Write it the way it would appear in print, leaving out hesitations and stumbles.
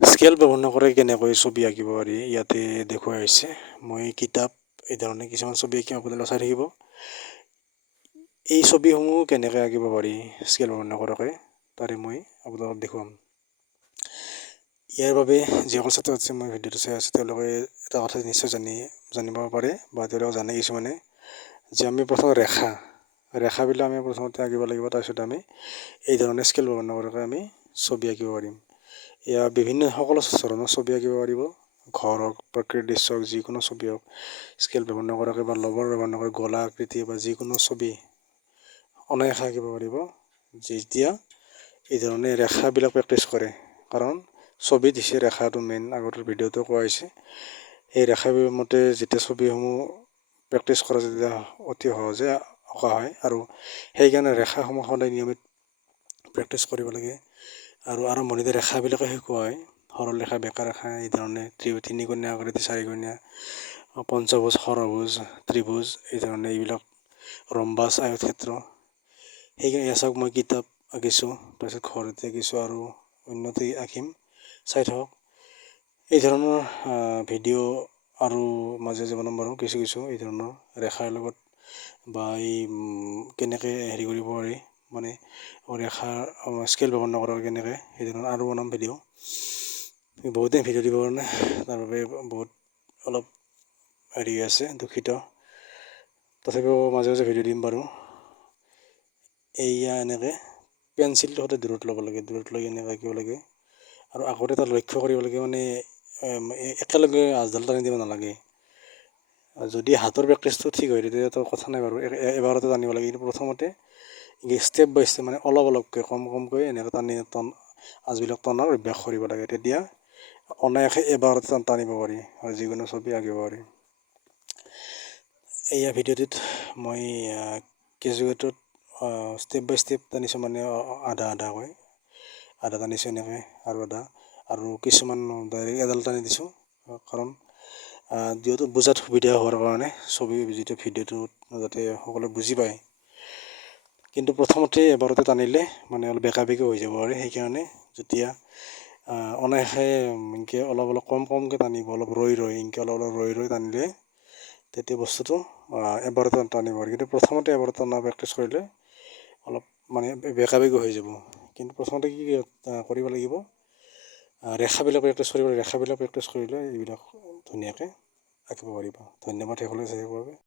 Scale ব্যৱহাৰ নকৰি কেনেকৈ ছবি আঁকিব পাৰি ইয়াতে দেখুৱাই হৈছে। মই কিতাপ এই ধৰণে কিছুমান ছবি আঁকিম, আপোনালোকে চাই থাকিব। এই ছবিসমূহ কেনেকৈ আঁকিব পাৰি স্কেল ব্যৱহাৰ নকৰাকৈ তাৰে মই আপোনালোকক দেখুৱাম। ইয়াৰ বাবে যিসকল ছাত্ৰ ছাত্ৰীয়ে মই ভিডিঅ'টো চাই আছে তেওঁলোকে এটা কথা নিশ্চয় জানিব পাৰে বা তেওঁলোকে জানে কিছুমানে, যে আমি প্ৰথম ৰেখাবিলাক আমি প্ৰথমতে আঁকিব লাগিব। তাৰপিছত আমি এই ধৰণে স্কেল ব্যৱহাৰ নকৰাকৈ আমি ছবি আঁকিব পাৰিম। ইয়াৰ বিভিন্ন সকলো ধৰণৰ ছবি আঁকিব পাৰিব। ঘৰ হওক, প্ৰকৃতিৰ দৃশ্য হওক, যিকোনো ছবি হওক, স্কেল ব্যৱহাৰ নকৰাকৈ বা ৰবৰ ব্যৱহাৰ নকৰাকৈ গোলা আকৃতি বা যিকোনো ছবি অনায়াসে আঁকিব পাৰিব, যেতিয়া এই ধৰণে ৰেখাবিলাক প্ৰেক্টিছ কৰে। কাৰণ ছবিত দিছে ৰেখাটো মেইন, আগতে ভিডিঅ'টো কোৱা হৈছে। সেই ৰেখাৰ মতে যেতিয়া ছবিসমূহ প্ৰেক্টিছ কৰা তেতিয়া অতি সহজে অঁকা হয়, আৰু সেইকাৰণে ৰেখাসমূহ সদায় নিয়মিত প্ৰেক্টিছ কৰিব লাগে। আৰু আৰম্ভণিতে ৰেখাবিলাকে শিকোৱা হয়, সৰল ৰেখা, বেকা ৰেখা, এই ধৰণে তিনিকোণীয়া আকৃতি, চাৰিকোণীয়া, পঞ্চভুজ, ষড়ভুজ, ত্ৰিভুজ, এই ধৰণে এইবিলাক ৰম্বাছ, আয়তক্ষেত্ৰ। সেইকাৰণে চাওক মই কিতাপ আঁকিছোঁ, তাৰপিছত ঘৰতে আঁকিছোঁ আৰু উন্নতি আঁকিম, চাই থাকক। এই ধৰণৰ ভিডিঅ' আৰু মাজে মাজে বনাম বাৰু কিছু এই ধৰণৰ ৰেখাৰ লগত বা এই কেনেকৈ হেৰি কৰিব পাৰি, মানে ৰেখাৰ স্কেল ব্যৱহাৰ নকৰাকৈ কেনেকৈ, সেই ধৰণৰ আৰু বনাম ভিডিঅ'। বহুতেই ভিডিঅ' দিব কাৰণে তাৰ বাবে বহুত অলপ হেৰি আছে, দুখিত। তথাপিও মাজে মাজে ভিডিঅ' দিম বাৰু। এইয়া এনেকৈ পেঞ্চিলটো সদায় দূৰত ল'ব লাগে, দূৰত লৈ এনেকৈ আঁকিব লাগে। আৰু আগতে এটা লক্ষ্য কৰিব লাগে, মানে একেলগে আঁচডাল টানি দিব নালাগে। যদি হাতৰ প্ৰেক্টিছটো ঠিক হয় তেতিয়াতো কথা নাই বাৰু, এবাৰতে টানিব লাগে। কিন্তু প্ৰথমতে ষ্টেপ বাই ষ্টেপ, মানে অলপ অলপকৈ কমকৈ এনেকৈ আঁচবিলাক টনাৰ অভ্যাস কৰিব লাগে। তেতিয়া অনায়াসে এবাৰতে টানিব পাৰি আৰু যিকোনো ছবি আঁকিব পাৰি। এয়া ভিডিঅ'টোত মই কেজুৱেটত ষ্টেপ বাই ষ্টেপ টানিছোঁ, মানে আধাকৈ আধা টানিছোঁ এনেকৈ, আৰু কিছুমান ডাইৰেক্ট এডাল টানি দিছোঁ। কাৰণ যিহেতু বুজাত সুবিধা হোৱাৰ কাৰণে যিটো ভিডিঅ'টোত যাতে সকলোৱে বুজি পায়। কিন্তু প্ৰথমতে এবাৰতে টানিলে মানে অলপ বেকা বেকি হৈ যাব, আৰু সেইকাৰণে যেতিয়া অনায়াসে এনেকৈ অলপ কমকৈ টানিব, অলপ ৰৈ এনেকৈ অলপ ৰৈ টানিলে তেতিয়া বস্তুটো এবাৰতে টানিব পাৰি। কিন্তু প্ৰথমতে এবাৰতে টানা প্ৰেক্টিছ কৰিলে অলপ মানে বেকা বেকি হৈ যাব। কিন্তু প্ৰথমতে কি কৰিব লাগিব, ৰেখাবিলাক প্ৰেক্টিছ কৰিলে এইবিলাক ধুনীয়াকৈ আঁকিব পাৰিব। ধন্যবাদ সকলোকে চাই থাকিবৰ বাবে।